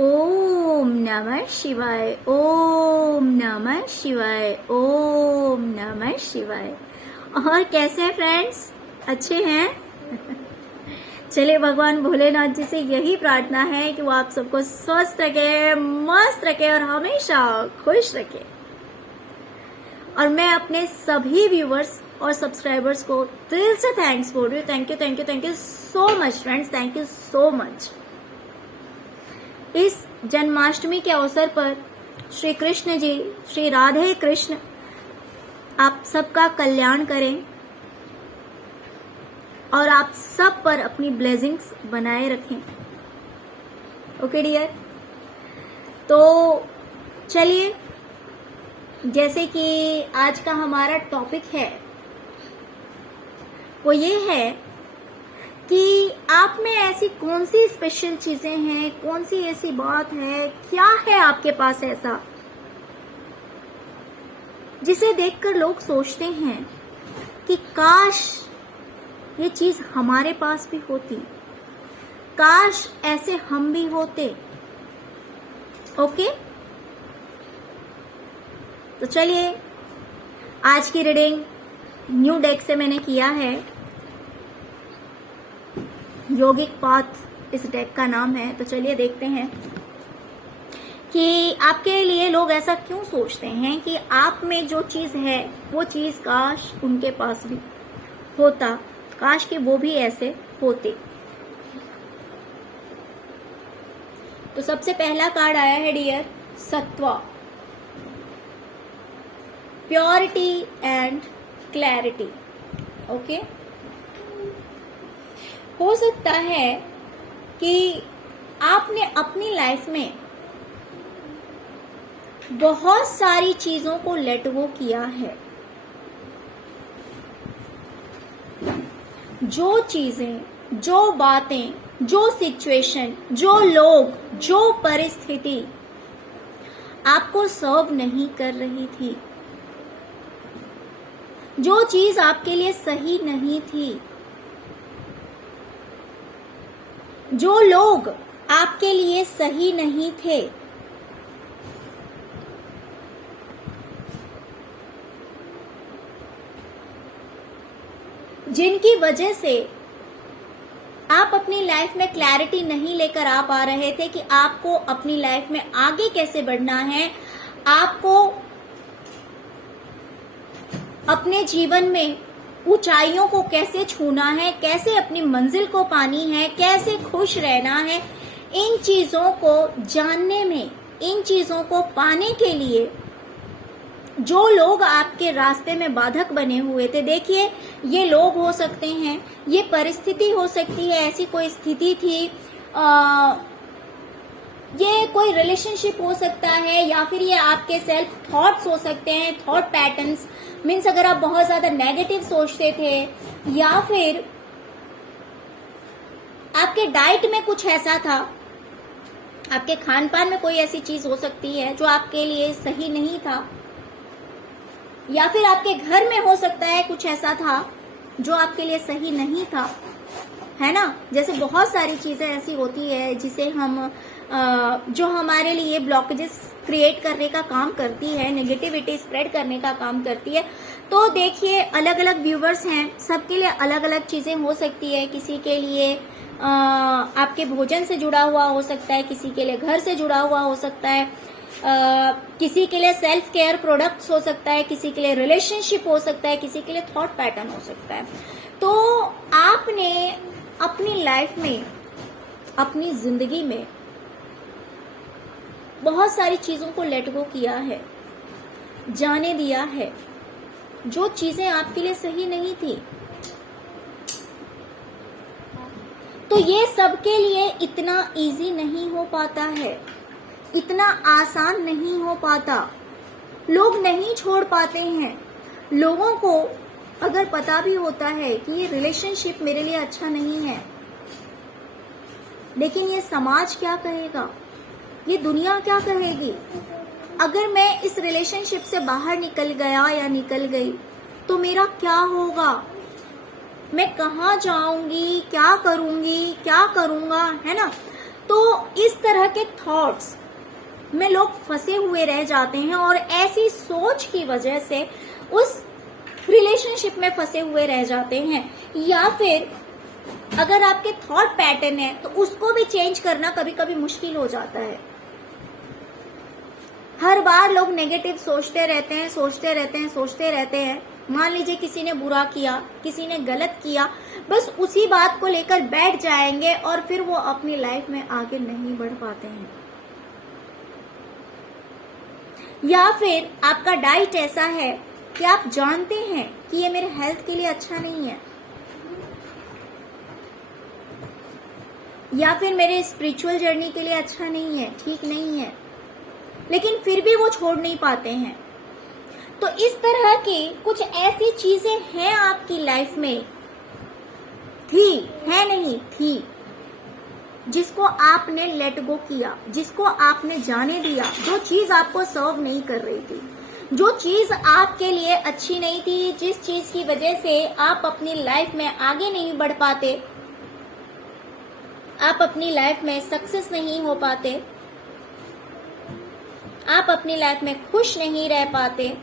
ओम नमः शिवाय, ओम नमः शिवाय, ओम नमः शिवाय। और कैसे हैं फ्रेंड्स, अच्छे हैं? चलिए भगवान भोलेनाथ जी से यही प्रार्थना है कि वो आप सबको स्वस्थ रखे, मस्त रखे और हमेशा खुश रखे। और मैं अपने सभी व्यूवर्स और सब्सक्राइबर्स को दिल से थैंक्स बोल रही हूँ। Thank you, thank you, thank you so much friends, thank you so much. इस जन्माष्टमी के अवसर पर श्री कृष्ण जी, श्री राधे कृष्ण आप सबका कल्याण करें और आप सब पर अपनी ब्लेसिंग्स बनाए रखें। ओके डियर, तो चलिए, जैसे कि आज का हमारा टॉपिक है वो ये है कि आप में ऐसी कौन सी स्पेशल चीजें हैं, कौन सी ऐसी बात है, क्या है आपके पास ऐसा जिसे देखकर लोग सोचते हैं कि काश ये चीज हमारे पास भी होती, काश ऐसे हम भी होते। ओके, तो चलिए, आज की रीडिंग न्यू डेक से मैंने किया है। योगिक पाथ इस डेक का नाम है। तो चलिए देखते हैं कि आपके लिए लोग ऐसा क्यों सोचते हैं कि आप में जो चीज है वो चीज काश उनके पास भी होता, काश कि वो भी ऐसे होते। तो सबसे पहला कार्ड आया है dear, Sattva, purity and clarity. Okay, हो सकता है कि आपने अपनी लाइफ में बहुत सारी चीजों को लेट गो किया है। जो चीजें, जो बातें, जो सिचुएशन, जो लोग, जो परिस्थिति आपको सर्व नहीं कर रही थी, जो चीज आपके लिए सही नहीं थी, जो लोग आपके लिए सही नहीं थे, जिनकी वजह से आप अपनी लाइफ में क्लैरिटी नहीं लेकर आ पा रहे थे कि आपको अपनी लाइफ में आगे कैसे बढ़ना है, आपको अपने जीवन में ऊंचाइयों को कैसे छूना है, कैसे अपनी मंजिल को पानी है, कैसे खुश रहना है। इन चीजों को जानने में, इन चीजों को पाने के लिए जो लोग आपके रास्ते में बाधक बने हुए थे, देखिए ये लोग हो सकते हैं, ये परिस्थिति हो सकती है, ऐसी कोई स्थिति थी, ये कोई रिलेशनशिप हो सकता है, या फिर ये आपके सेल्फ थॉट्स हो सकते हैं, थॉट पैटर्न्स। मीन्स अगर आप बहुत ज्यादा नेगेटिव सोचते थे, या फिर आपके डाइट में कुछ ऐसा था, आपके खान पान में कोई ऐसी चीज हो सकती है जो आपके लिए सही नहीं था, या फिर आपके घर में हो सकता है कुछ ऐसा था जो आपके लिए सही नहीं था, है ना। जैसे बहुत सारी चीजें ऐसी होती है जिसे हम जो हमारे लिए ब्लॉकेजेस क्रिएट करने का काम करती है, नेगेटिविटी स्प्रेड करने का काम करती है। तो देखिए, अलग अलग व्यूवर्स हैं, सबके लिए अलग अलग चीजें हो सकती है। किसी के लिए आपके भोजन से जुड़ा हुआ हो सकता है, किसी के लिए घर से जुड़ा हुआ हो सकता है, किसी के लिए सेल्फ केयर प्रोडक्ट्स हो सकता है, किसी के लिए रिलेशनशिप हो सकता है, किसी के लिए थॉट पैटर्न हो सकता है। तो आपने अपनी लाइफ में, अपनी जिंदगी में बहुत सारी चीजों को लेट गो किया है, जाने दिया है, जो चीजें आपके लिए सही नहीं थी। तो ये सबके लिए इतना इजी नहीं हो पाता है, इतना आसान नहीं हो पाता। लोग नहीं छोड़ पाते हैं। लोगों को अगर पता भी होता है कि ये रिलेशनशिप मेरे लिए अच्छा नहीं है, लेकिन ये समाज क्या कहेगा, ये दुनिया क्या कहेगी, अगर मैं इस रिलेशनशिप से बाहर निकल गया या निकल गई तो मेरा क्या होगा, मैं कहाँ जाऊंगी, क्या करूंगी, क्या करूंगा, है ना। तो इस तरह के थॉट्स में लोग फंसे हुए रह जाते हैं और ऐसी सोच की वजह से उस रिलेशनशिप में फंसे हुए रह जाते हैं। या फिर अगर आपके थॉट पैटर्न है तो उसको भी चेंज करना कभी कभी मुश्किल हो जाता है। हर बार लोग नेगेटिव सोचते रहते हैं। मान लीजिए किसी ने बुरा किया, किसी ने गलत किया, बस उसी बात को लेकर बैठ जाएंगे और फिर वो अपनी लाइफ में आगे नहीं बढ़ पाते हैं। या फिर आपका डाइट ऐसा है कि आप जानते हैं कि ये मेरे हेल्थ के लिए अच्छा नहीं है, या फिर मेरे स्पिरिचुअल जर्नी के लिए अच्छा नहीं है, ठीक नहीं है, लेकिन फिर भी वो छोड़ नहीं पाते हैं। तो इस तरह की कुछ ऐसी चीजें हैं आपकी लाइफ में, थी, जिसको आपने लेट गो किया, जिसको आपने जाने दिया, जो चीज आपको सर्व नहीं कर रही थी, जो चीज आपके लिए अच्छी नहीं थी, जिस चीज की वजह से आप अपनी लाइफ में आगे नहीं बढ़ पाते, आप अपनी लाइफ में सक्सेस नहीं हो पाते, आप अपनी लाइफ में खुश नहीं रह पाते।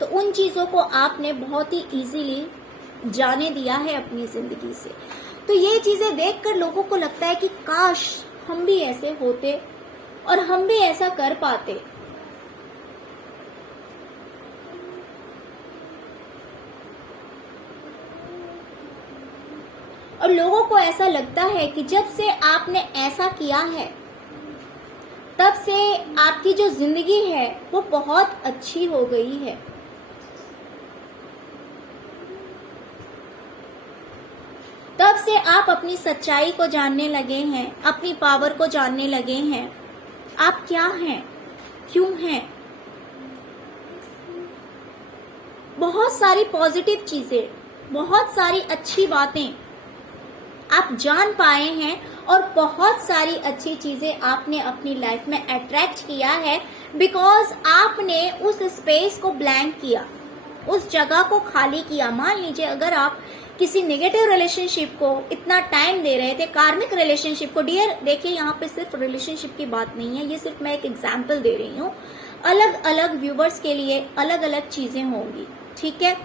तो उन चीजों को आपने बहुत ही इजीली जाने दिया है अपनी जिंदगी से। तो ये चीजें देखकर लोगों को लगता है कि काश हम भी ऐसे होते और हम भी ऐसा कर पाते। और लोगों को ऐसा लगता है कि जब से आपने ऐसा किया है तब से आपकी जो जिंदगी है वो बहुत अच्छी हो गई है। तब से आप अपनी सच्चाई को जानने लगे हैं, अपनी पावर को जानने लगे हैं, आप क्या हैं, क्यों हैं। बहुत सारी पॉजिटिव चीजें, बहुत सारी अच्छी बातें आप जान पाए हैं और बहुत सारी अच्छी चीजें आपने अपनी लाइफ में अट्रैक्ट किया है, बिकॉज आपने उस स्पेस को ब्लैंक किया, उस जगह को खाली किया। मान लीजिए अगर आप किसी नेगेटिव रिलेशनशिप को इतना टाइम दे रहे थे, कार्मिक रिलेशनशिप को, डियर देखिए यहाँ पे सिर्फ रिलेशनशिप की बात नहीं है, ये सिर्फ मैं एक एग्जाम्पल दे रही हूँ। अलग अलग व्यूवर्स के लिए अलग अलग चीजें होंगी, ठीक है।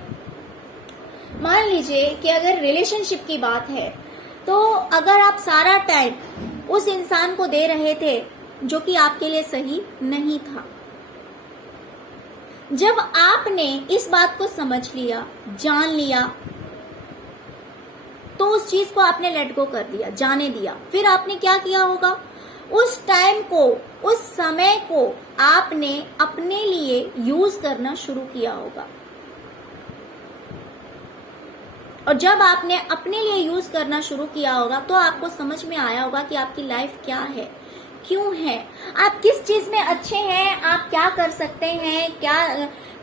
मान लीजिए कि अगर रिलेशनशिप की बात है तो अगर आप सारा टाइम उस इंसान को दे रहे थे जो कि आपके लिए सही नहीं था, जब आपने इस बात को समझ लिया, जान लिया, तो उस चीज को आपने लेट गो कर दिया, जाने दिया। फिर आपने क्या किया होगा, उस टाइम को, उस समय को आपने अपने लिए यूज करना शुरू किया होगा। और जब आपने अपने लिए यूज करना शुरू किया होगा तो आपको समझ में आया होगा कि आपकी लाइफ क्या है, क्यों है, आप किस चीज में अच्छे हैं, आप क्या कर सकते हैं,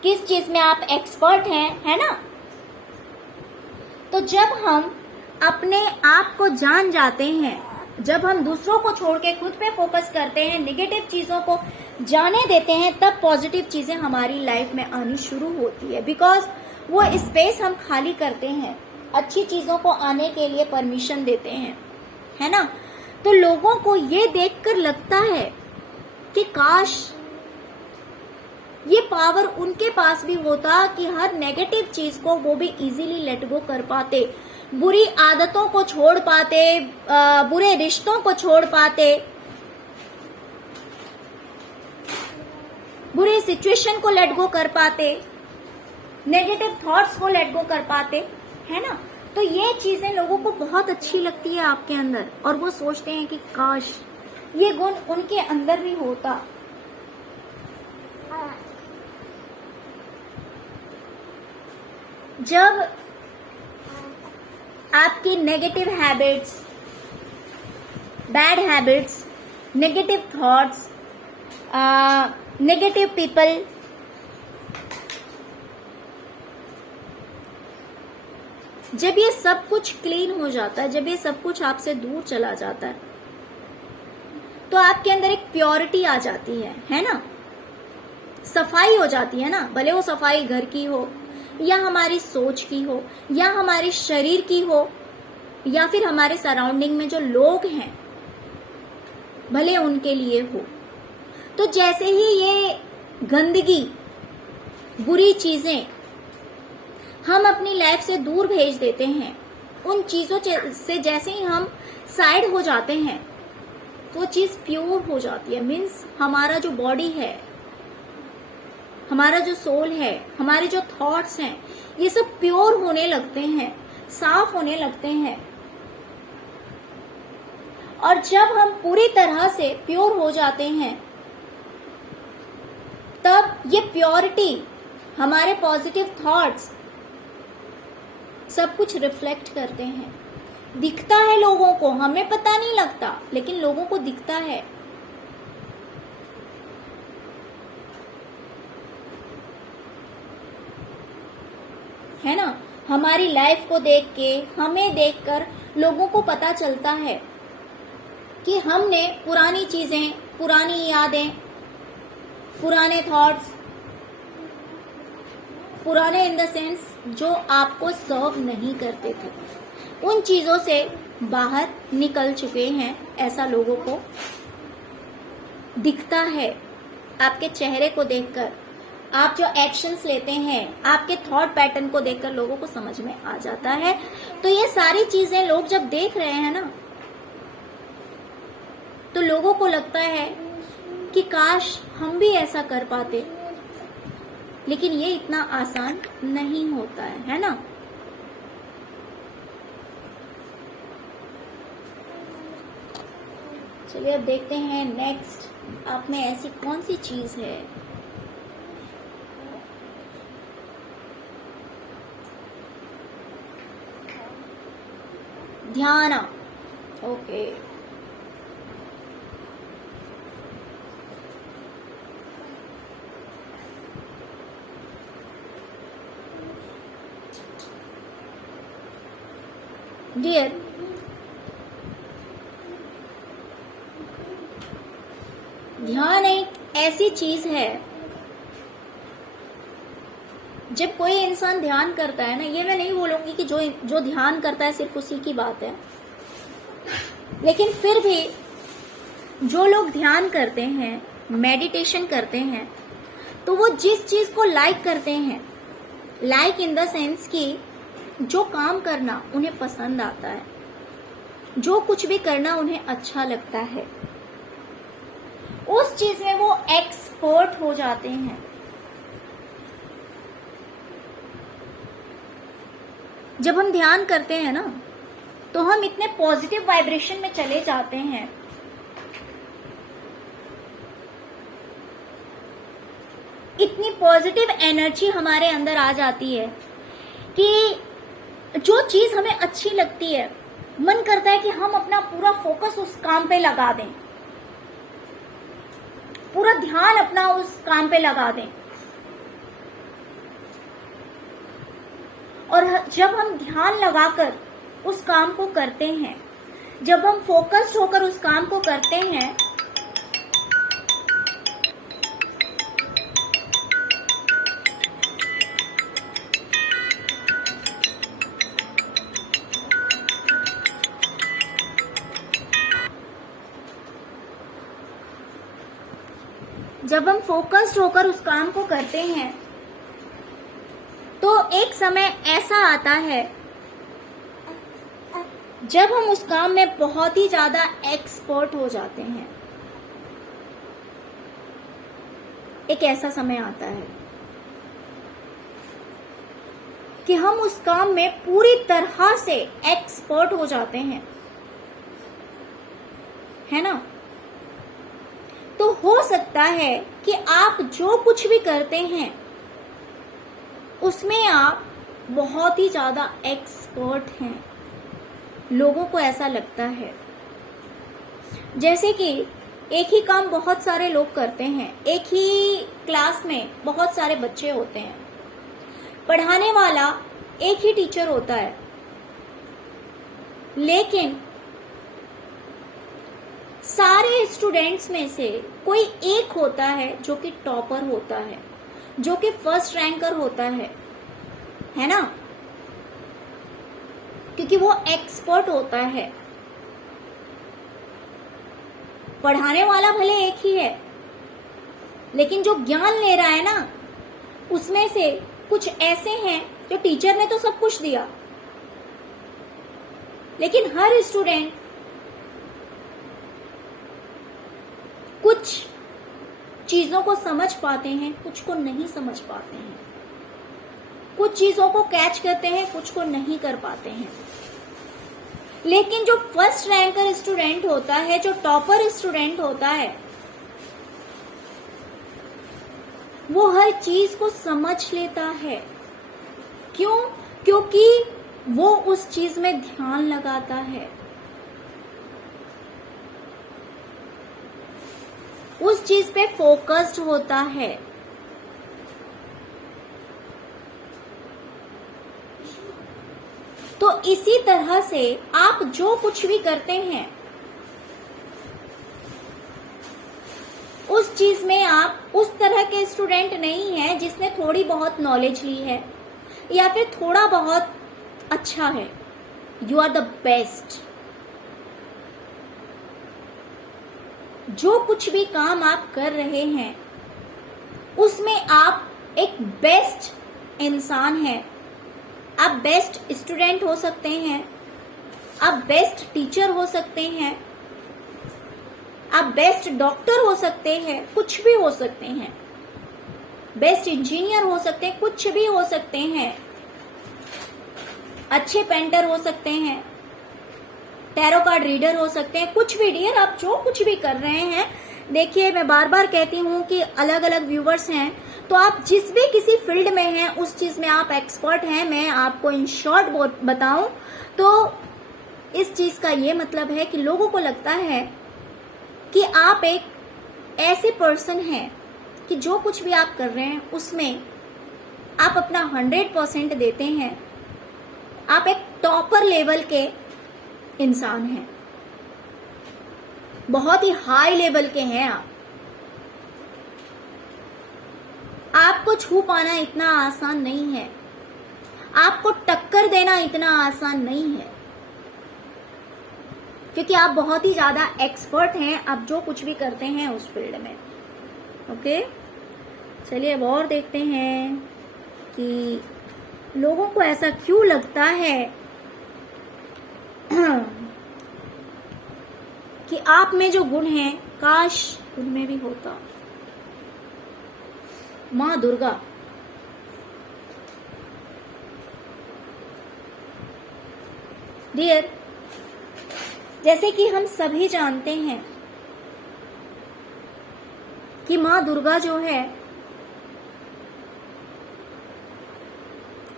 किस चीज में आप एक्सपर्ट हैं, है ना। तो जब हम अपने आप को जान जाते हैं, जब हम दूसरों को छोड़ के खुद पे फोकस करते हैं, नेगेटिव चीजों को जाने देते हैं, तब पॉजिटिव चीजें हमारी लाइफ में आनी शुरू होती है। बिकॉज वो स्पेस हम खाली करते हैं, अच्छी चीजों को आने के लिए परमिशन देते हैं, है ना। तो लोगों को ये देखकर लगता है कि काश ये पावर उनके पास भी होता कि हर नेगेटिव चीज को वो भी इजीली लेट गो कर पाते, बुरी आदतों को छोड़ पाते, बुरे रिश्तों को छोड़ पाते, बुरे सिचुएशन को लेट गो कर पाते, नेगेटिव थॉट्स को लेट गो कर पाते, है ना। तो ये चीजें लोगों को बहुत अच्छी लगती है आपके अंदर और वो सोचते हैं कि काश ये गुण उनके अंदर भी होता। जब आपकी negative habits, bad habits, negative thoughts, negative people, जब ये सब कुछ क्लीन हो जाता है, जब ये सब कुछ आपसे दूर चला जाता है, तो आपके अंदर एक प्योरिटी आ जाती है ना, सफाई हो जाती है ना। भले वो सफाई घर की हो या हमारी सोच की हो, या हमारे शरीर की हो, या फिर हमारे सराउंडिंग में जो लोग हैं भले उनके लिए हो। तो जैसे ही ये गंदगी, बुरी चीजें हम अपनी लाइफ से दूर भेज देते हैं, उन चीजों से जैसे ही हम साइड हो जाते हैं तो वो चीज प्योर हो जाती है। मीन्स हमारा जो बॉडी है, हमारा जो सोल है, हमारे जो थॉट्स हैं, ये सब प्योर होने लगते हैं, साफ होने लगते हैं। और जब हम पूरी तरह से प्योर हो जाते हैं तब ये प्योरिटी, हमारे पॉजिटिव थॉट्स सब कुछ रिफ्लेक्ट करते हैं। दिखता है लोगों को, हमें पता नहीं लगता, लेकिन लोगों को दिखता है। है ना? हमारी लाइफ को देख के, हमें देखकर लोगों को पता चलता है कि हमने पुरानी चीजें, पुरानी यादें, पुराने थॉट्स, पुराने इन द सेंस जो आपको सर्व नहीं करते थे, उन चीजों से बाहर निकल चुके हैं। ऐसा लोगों को दिखता है। आपके चेहरे को देखकर, आप जो एक्शंस लेते हैं, आपके थॉट पैटर्न को देखकर लोगों को समझ में आ जाता है। तो ये सारी चीजें लोग जब देख रहे हैं ना, तो लोगों को लगता है कि काश हम भी ऐसा कर पाते, लेकिन ये इतना आसान नहीं होता है ना? चलिए अब देखते हैं नेक्स्ट आप में ऐसी कौन सी चीज है ध्यान। ओके, डियर, ध्यान एक ऐसी चीज है, जब कोई इंसान ध्यान करता है ना, ये मैं नहीं बोलूंगी कि जो ध्यान करता है सिर्फ उसी की बात है, लेकिन फिर भी जो लोग ध्यान करते हैं, मेडिटेशन करते हैं, तो वो जिस चीज को लाइक करते हैं, लाइक इन द सेंस कि जो काम करना उन्हें पसंद आता है, जो कुछ भी करना उन्हें अच्छा लगता है, उस चीज में वो एक्सपर्ट हो जाते हैं। जब हम ध्यान करते हैं ना, तो हम इतने पॉजिटिव वाइब्रेशन में चले जाते हैं, इतनी पॉजिटिव एनर्जी हमारे अंदर आ जाती है कि जो चीज हमें अच्छी लगती है, मन करता है कि हम अपना पूरा फोकस उस काम पे लगा दें, पूरा ध्यान अपना उस काम पे लगा दें। और जब हम ध्यान लगाकर उस काम को करते हैं, जब हम फोकस्ड होकर उस काम को करते हैं, जब हम फोकस्ड होकर उस काम को करते हैं, तो एक समय ऐसा आता है जब हम उस काम में बहुत ही ज्यादा एक्सपर्ट हो जाते हैं। एक ऐसा समय आता है कि हम उस काम में पूरी तरह से एक्सपर्ट हो जाते हैं, है ना? तो हो सकता है कि आप जो कुछ भी करते हैं उसमें आप बहुत ही ज्यादा एक्सपर्ट हैं, लोगों को ऐसा लगता है। जैसे कि एक ही काम बहुत सारे लोग करते हैं, एक ही क्लास में बहुत सारे बच्चे होते हैं, पढ़ाने वाला एक ही टीचर होता है, लेकिन सारे स्टूडेंट्स में से कोई एक होता है जो कि टॉपर होता है, जो कि फर्स्ट रैंकर होता है। है ना, क्योंकि वो एक्सपर्ट होता है। पढ़ाने वाला भले एक ही है, लेकिन जो ज्ञान ले रहा है ना, उसमें से कुछ ऐसे हैं जो टीचर ने तो सब कुछ दिया, लेकिन हर स्टूडेंट कुछ चीजों को समझ पाते हैं, कुछ को नहीं समझ पाते हैं, कुछ चीजों को कैच करते हैं, कुछ को नहीं कर पाते हैं। लेकिन जो फर्स्ट रैंकर स्टूडेंट होता है, जो टॉपर स्टूडेंट होता है, वो हर चीज को समझ लेता है। क्यों? क्योंकि वो उस चीज में ध्यान लगाता है, उस चीज पे फोकस्ड होता है। तो इसी तरह से आप जो कुछ भी करते हैं, उस चीज में आप उस तरह के स्टूडेंट नहीं हैं जिसने थोड़ी बहुत नॉलेज ली है या फिर थोड़ा बहुत अच्छा है। You are the best. जो कुछ भी काम आप कर रहे हैं, उसमें आप एक बेस्ट इंसान हैं। आप बेस्ट स्टूडेंट हो सकते हैं, आप बेस्ट टीचर हो सकते हैं, आप बेस्ट डॉक्टर हो सकते हैं, कुछ भी हो सकते हैं, बेस्ट इंजीनियर हो सकते हैं, कुछ भी हो सकते हैं, अच्छे पेंटर हो सकते हैं, टैरो कार्ड रीडर हो सकते हैं, कुछ भी। डियर, आप जो कुछ भी कर रहे हैं, देखिए मैं बार बार कहती हूँ कि अलग अलग व्यूवर्स हैं, तो आप जिस भी किसी फील्ड में हैं, उस चीज में आप एक्सपर्ट हैं। मैं आपको इन शॉर्ट बताऊं तो इस चीज का ये मतलब है कि लोगों को लगता है कि आप एक ऐसे पर्सन हैं कि जो कुछ भी आप कर रहे हैं उसमें आप अपना 100% देते हैं। आप एक टॉपर लेवल के इंसान हैं, बहुत ही हाई लेवल के हैं आप। आपको छू पाना इतना आसान नहीं है, आपको टक्कर देना इतना आसान नहीं है, क्योंकि आप बहुत ही ज्यादा एक्सपर्ट हैं। आप जो कुछ भी करते हैं उस फील्ड में। ओके, चलिए अब और देखते हैं कि लोगों को ऐसा क्यों लगता है कि आप में जो गुण है काश उनमें भी होता। माँ दुर्गा, डियर, जैसे कि हम सभी जानते हैं कि माँ दुर्गा जो है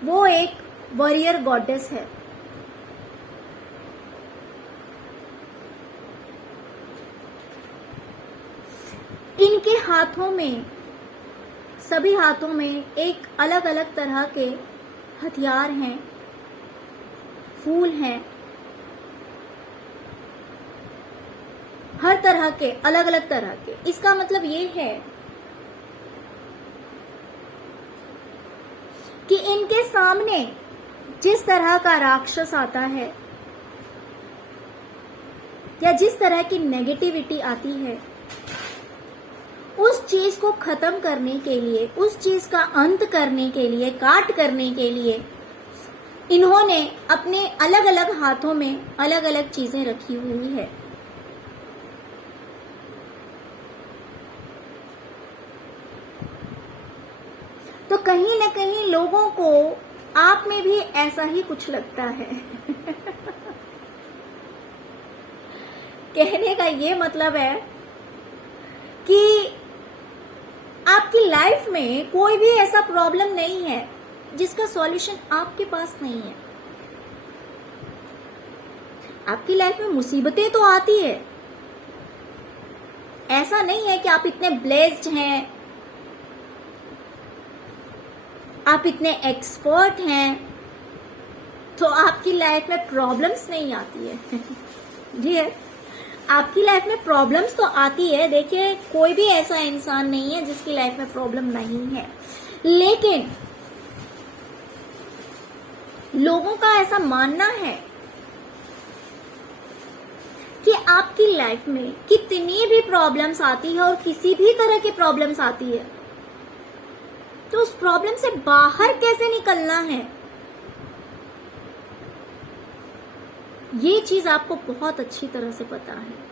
वो एक वॉरियर गॉडेस है। इनके हाथों में, सभी हाथों में एक अलग अलग तरह के हथियार हैं, फूल हैं, हर तरह के, अलग अलग तरह के। इसका मतलब ये है कि इनके सामने जिस तरह का राक्षस आता है या जिस तरह की नेगेटिविटी आती है, उस चीज को खत्म करने के लिए, उस चीज का अंत करने के लिए, काट करने के लिए इन्होंने अपने अलग अलग हाथों में अलग अलग चीजें रखी हुई है। तो कहीं न कहीं लोगों को आप में भी ऐसा ही कुछ लगता है। कहने का ये मतलब है कि आपकी लाइफ में कोई भी ऐसा प्रॉब्लम नहीं है जिसका सॉल्यूशन आपके पास नहीं है। आपकी लाइफ में मुसीबतें तो आती है, ऐसा नहीं है कि आप इतने ब्लेस्ड हैं, आप इतने एक्सपर्ट हैं तो आपकी लाइफ में प्रॉब्लम्स नहीं आती है। जी है, आपकी लाइफ में प्रॉब्लम्स तो आती है। देखिए, कोई भी ऐसा इंसान नहीं है जिसकी लाइफ में प्रॉब्लम नहीं है, लेकिन लोगों का ऐसा मानना है कि आपकी लाइफ में कितनी भी प्रॉब्लम्स आती है और किसी भी तरह की प्रॉब्लम्स आती है, तो उस प्रॉब्लम से बाहर कैसे निकलना है, ये चीज आपको बहुत अच्छी तरह से पता है।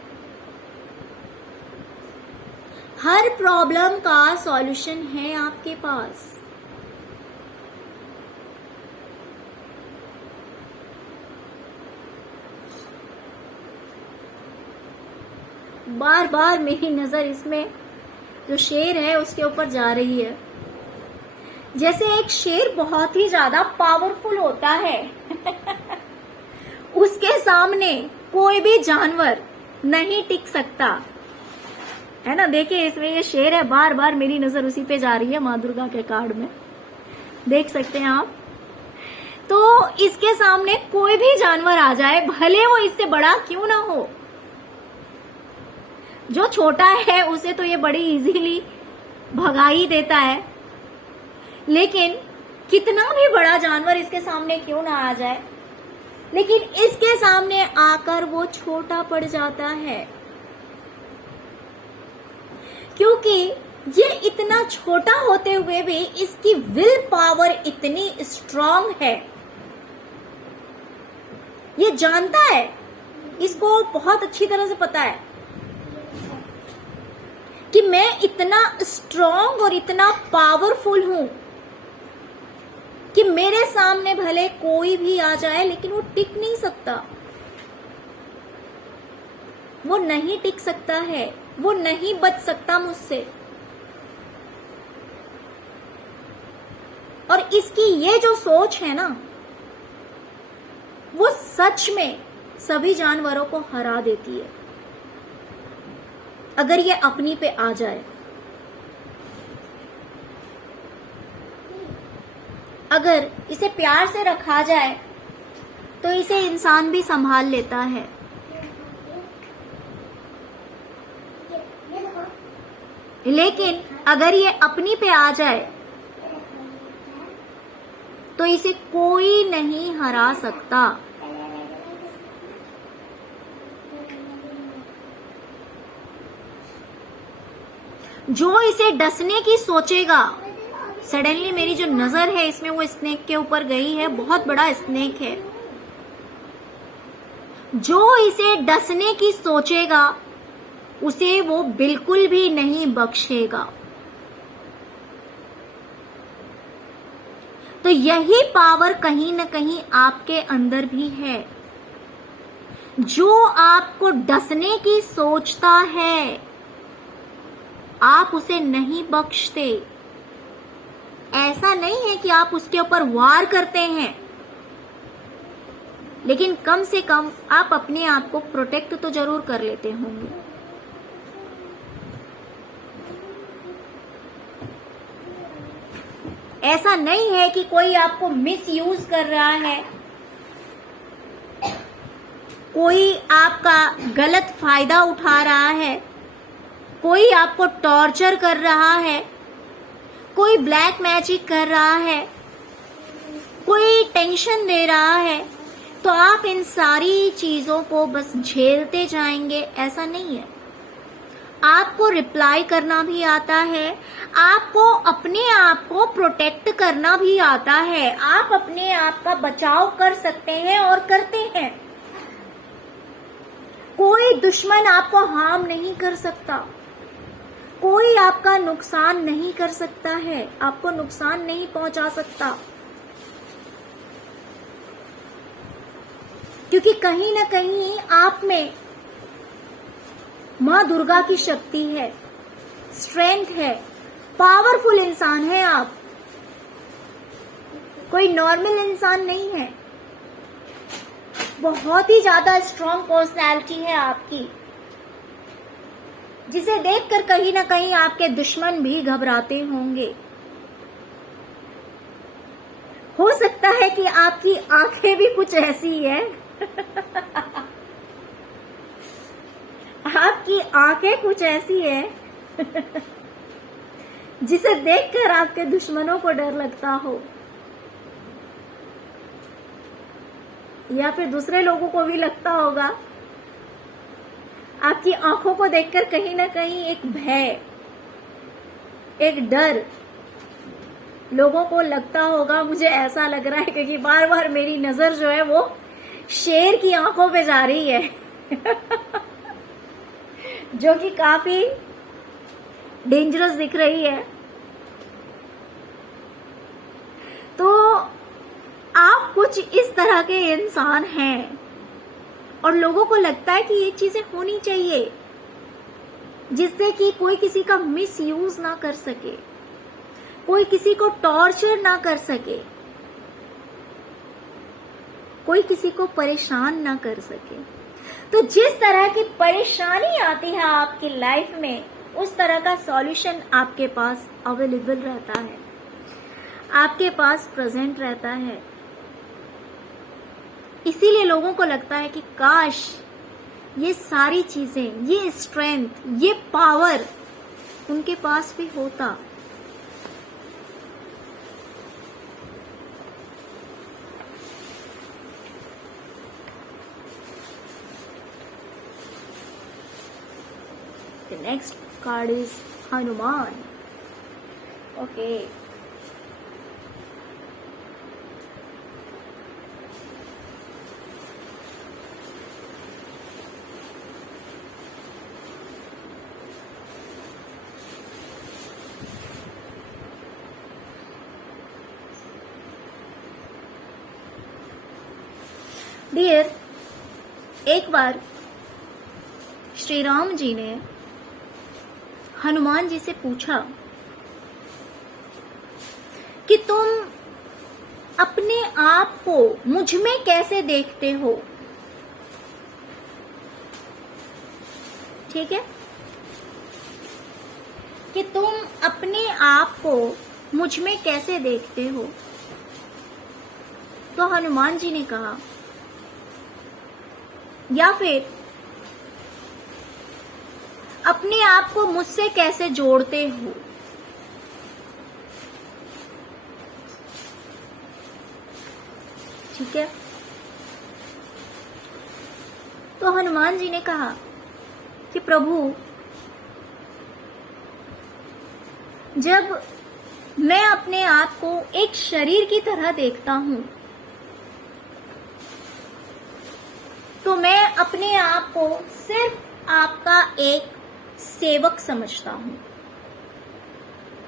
हर प्रॉब्लम का सॉल्यूशन है आपके पास। बार बार मेरी नजर इसमें जो शेर है उसके ऊपर जा रही है। जैसे एक शेर बहुत ही ज्यादा पावरफुल होता है उसके सामने कोई भी जानवर नहीं टिक सकता है ना। देखिए इसमें ये शेर है, बार बार मेरी नजर उसी पे जा रही है, माँ दुर्गा के कार्ड में देख सकते हैं आप। तो इसके सामने कोई भी जानवर आ जाए, भले वो इससे बड़ा क्यों ना हो, जो छोटा है उसे तो ये बड़ी इजीली भगा ही देता है, लेकिन कितना भी बड़ा जानवर इसके सामने क्यों ना आ जाए, लेकिन इसके सामने आकर वो छोटा पड़ जाता है, क्योंकि ये इतना छोटा होते हुए भी इसकी विल पावर इतनी स्ट्रांग है। ये जानता है, इसको बहुत अच्छी तरह से पता है कि मैं इतना स्ट्रांग और इतना पावरफुल हूं कि मेरे सामने भले कोई भी आ जाए लेकिन वो टिक नहीं सकता, वो नहीं टिक सकता है, वो नहीं बच सकता मुझसे। और इसकी ये जो सोच है ना, वो सच में सभी जानवरों को हरा देती है अगर ये अपनी पे आ जाए। अगर इसे प्यार से रखा जाए तो इसे इंसान भी संभाल लेता है, लेकिन अगर ये अपनी पे आ जाए तो इसे कोई नहीं हरा सकता। जो इसे डसने की सोचेगा, सडनली मेरी जो नजर है इसमें वो स्नेक के ऊपर गई है, बहुत बड़ा स्नेक है। जो इसे डसने की सोचेगा उसे वो बिल्कुल भी नहीं बख्शेगा। तो यही पावर कहीं ना कहीं आपके अंदर भी है। जो आपको डसने की सोचता है आप उसे नहीं बख्शते। ऐसा नहीं है कि आप उसके ऊपर वार करते हैं, लेकिन कम से कम आप अपने आप को प्रोटेक्ट तो जरूर कर लेते होंगे। ऐसा नहीं है कि कोई आपको मिसयूज कर रहा है, कोई आपका गलत फायदा उठा रहा है, कोई आपको टॉर्चर कर रहा है, कोई ब्लैक मैजिक कर रहा है, कोई टेंशन दे रहा है, तो आप इन सारी चीजों को बस झेलते जाएंगे, ऐसा नहीं है। आपको रिप्लाई करना भी आता है, आपको अपने आप को प्रोटेक्ट करना भी आता है, आप अपने आप का बचाव कर सकते हैं और करते हैं। कोई दुश्मन आपको हार्म नहीं कर सकता, कोई आपका नुकसान नहीं कर सकता है, आपको नुकसान नहीं पहुंचा सकता, क्योंकि कहीं ना कहीं आप में माँ दुर्गा की शक्ति है, स्ट्रेंथ है, पावरफुल इंसान है आप। कोई नॉर्मल इंसान नहीं है, बहुत ही ज्यादा स्ट्रांग पर्सनैलिटी है आपकी, जिसे देखकर कहीं ना कहीं आपके दुश्मन भी घबराते होंगे। हो सकता है कि आपकी आंखें भी कुछ ऐसी है आपकी आंखें कुछ ऐसी है जिसे देखकर आपके दुश्मनों को डर लगता हो। या फिर दूसरे लोगों को भी लगता होगा, आपकी आंखों को देखकर कहीं ना कहीं एक भय, एक डर लोगों को लगता होगा। मुझे ऐसा लग रहा है क्योंकि बार बार मेरी नजर जो है वो शेर की आंखों पे जा रही है जो कि काफी डेंजरस दिख रही है। तो आप कुछ इस तरह के इंसान हैं और लोगों को लगता है कि ये चीजें होनी चाहिए जिससे कि कोई किसी का मिस यूज ना कर सके, कोई किसी को टॉर्चर ना कर सके, कोई किसी को परेशान ना कर सके। तो जिस तरह की परेशानी आती है आपकी लाइफ में, उस तरह का सॉल्यूशन आपके पास अवेलेबल रहता है, आपके पास प्रेजेंट रहता है। इसीलिए लोगों को लगता है कि काश ये सारी चीजें, ये स्ट्रेंथ, ये पावर उनके पास भी होता। The next card is Hanuman. Okay. Dear, एक बार श्री राम जी ने हनुमान जी से पूछा कि तुम अपने आप को मुझ में कैसे देखते हो। ठीक है, कि तुम अपने आप को मुझ में कैसे देखते हो। तो हनुमान जी ने कहा, या फिर अपने आप को मुझसे कैसे जोड़ते हो। ठीक है, तो हनुमान जी ने कहा कि प्रभु, जब मैं अपने आप को एक शरीर की तरह देखता हूं, तो मैं अपने आप को सिर्फ आपका एक सेवक समझता हूं,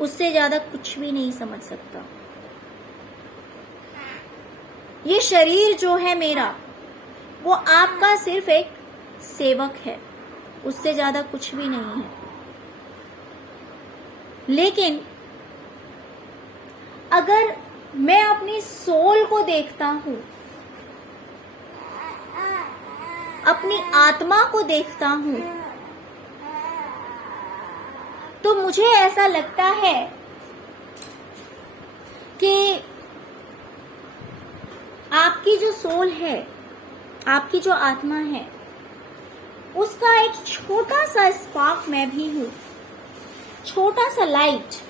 उससे ज्यादा कुछ भी नहीं समझ सकता। ये शरीर जो है मेरा, वो आपका सिर्फ एक सेवक है, उससे ज्यादा कुछ भी नहीं है। लेकिन अगर मैं अपनी सोल को देखता हूं, अपनी आत्मा को देखता हूं, तो मुझे ऐसा लगता है कि आपकी जो सोल है, आपकी जो आत्मा है, उसका एक छोटा सा स्पार्क मैं भी हूं, छोटा सा लाइट,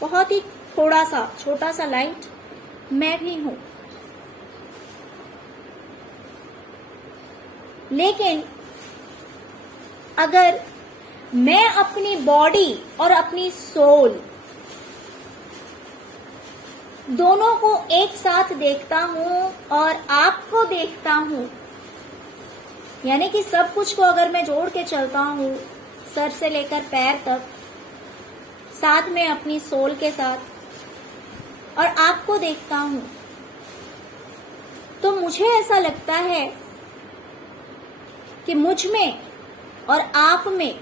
बहुत ही थोड़ा सा छोटा सा लाइट मैं भी हूं। लेकिन अगर मैं अपनी बॉडी और अपनी सोल दोनों को एक साथ देखता हूं और आपको देखता हूं, यानी कि सब कुछ को अगर मैं जोड़ के चलता हूं, सर से लेकर पैर तक, साथ में अपनी सोल के साथ, और आपको देखता हूं, तो मुझे ऐसा लगता है कि मुझ में और आप में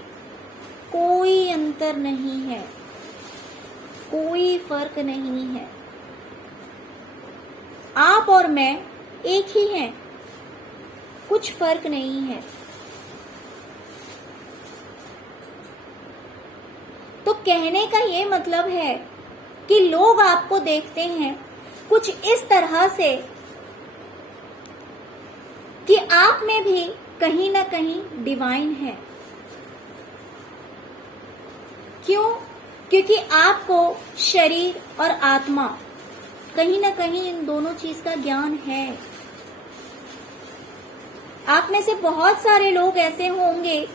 कोई अंतर नहीं है, कोई फर्क नहीं है। आप और मैं एक ही हैं, कुछ फर्क नहीं है। तो कहने का ये मतलब है कि लोग आपको देखते हैं कुछ इस तरह से कि आप में भी कहीं ना कहीं डिवाइन है। क्यों? क्योंकि आपको शरीर और आत्मा, कहीं ना कहीं इन दोनों चीज का ज्ञान है। आप में से बहुत सारे लोग ऐसे होंगे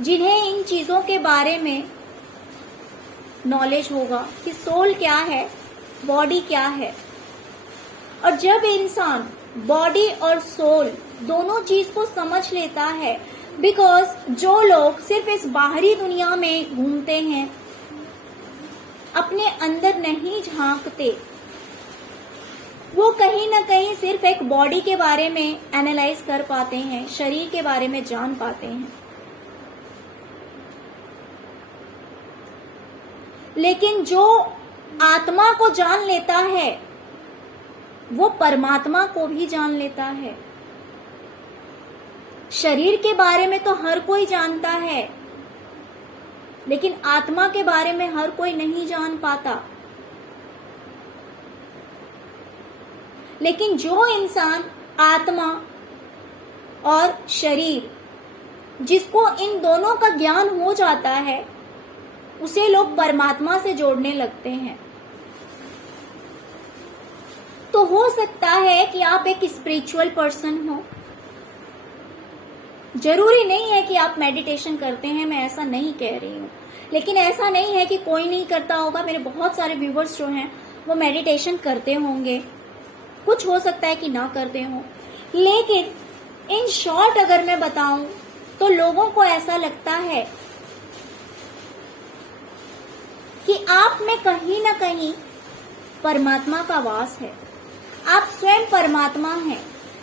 जिन्हें इन चीजों के बारे में नॉलेज होगा कि सोल क्या है, बॉडी क्या है। और जब इंसान बॉडी और सोल दोनों चीज को समझ लेता है, बिकॉज जो लोग सिर्फ इस बाहरी दुनिया में घूमते हैं, अपने अंदर नहीं झांकते, वो कहीं ना कहीं सिर्फ एक बॉडी के बारे में एनालाइज कर पाते हैं, शरीर के बारे में जान पाते हैं। लेकिन जो आत्मा को जान लेता है वो परमात्मा को भी जान लेता है। शरीर के बारे में तो हर कोई जानता है, लेकिन आत्मा के बारे में हर कोई नहीं जान पाता। लेकिन जो इंसान आत्मा और शरीर, जिसको इन दोनों का ज्ञान हो जाता है, उसे लोग परमात्मा से जोड़ने लगते हैं। तो हो सकता है कि आप एक स्पिरिचुअल पर्सन हो। जरूरी नहीं है कि आप मेडिटेशन करते हैं, मैं ऐसा नहीं कह रही हूँ। लेकिन ऐसा नहीं है कि कोई नहीं करता होगा। मेरे बहुत सारे व्यूवर्स जो हैं वो मेडिटेशन करते होंगे, कुछ हो सकता है कि ना करते हो। लेकिन इन शॉर्ट अगर मैं बताऊं तो लोगों को ऐसा लगता है कि आप में कहीं ना कहीं परमात्मा का वास है, आप स्वयं परमात्मा हैं।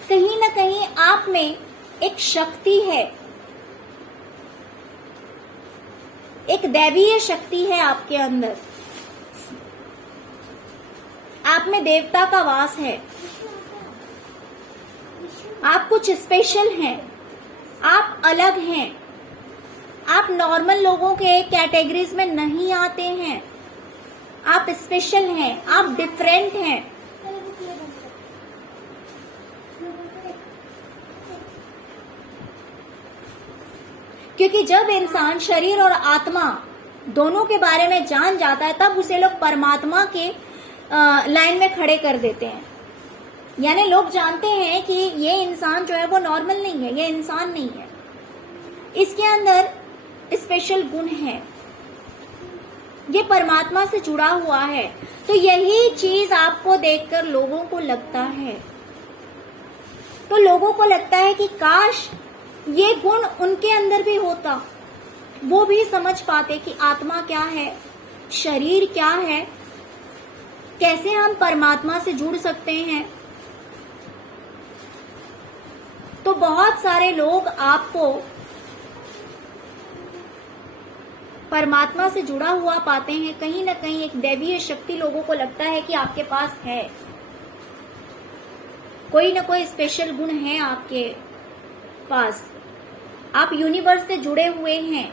कहीं ना कहीं आप में एक शक्ति है, एक दैवीय शक्ति है आपके अंदर, आप में देवता का वास है, आप कुछ स्पेशल हैं, आप अलग हैं, आप नॉर्मल लोगों के कैटेगरीज में नहीं आते हैं, आप स्पेशल हैं, आप डिफरेंट हैं। क्योंकि जब इंसान शरीर और आत्मा दोनों के बारे में जान जाता है, तब उसे लोग परमात्मा के लाइन में खड़े कर देते हैं। यानी लोग जानते हैं कि ये इंसान जो है वो नॉर्मल नहीं है, ये इंसान नहीं है, इसके अंदर स्पेशल गुण है, ये परमात्मा से जुड़ा हुआ है। तो यही चीज आपको देखकर लोगों को लगता है, तो लोगों को लगता है कि काश ये गुण उनके अंदर भी होता, वो भी समझ पाते कि आत्मा क्या है, शरीर क्या है, कैसे हम परमात्मा से जुड़ सकते हैं। तो बहुत सारे लोग आपको परमात्मा से जुड़ा हुआ पाते हैं। कहीं ना कहीं एक दैवीय शक्ति लोगों को लगता है कि आपके पास है, कोई ना कोई स्पेशल गुण है आपके पास, आप यूनिवर्स से जुड़े हुए हैं,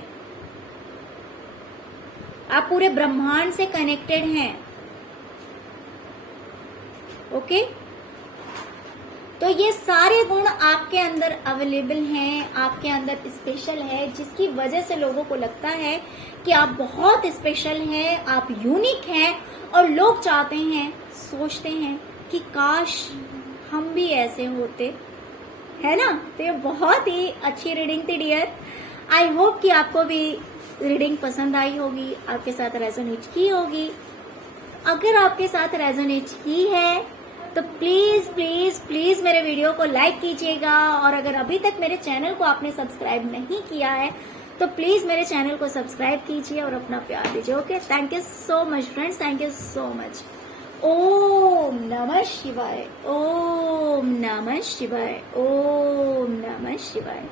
आप पूरे ब्रह्मांड से कनेक्टेड हैं। ओके, तो ये सारे गुण आपके अंदर अवेलेबल हैं, आपके अंदर स्पेशल है, जिसकी वजह से लोगों को लगता है कि आप बहुत स्पेशल हैं, आप यूनिक हैं। और लोग चाहते हैं, सोचते हैं कि काश हम भी ऐसे होते, है ना। तो ये बहुत ही अच्छी रीडिंग थी डियर। आई होप कि आपको भी रीडिंग पसंद आई होगी, आपके साथ रेजोनेट की होगी। अगर आपके साथ रेजोनेट की है तो प्लीज प्लीज प्लीज मेरे वीडियो को लाइक कीजिएगा। और अगर अभी तक मेरे चैनल को आपने सब्सक्राइब नहीं किया है तो प्लीज मेरे चैनल को सब्सक्राइब कीजिए और अपना प्यार दीजिए। Okay, thank you so much friends, thank you so much. ओम नमः शिवाय, ओम नमः शिवाय, ओम नमः शिवाय।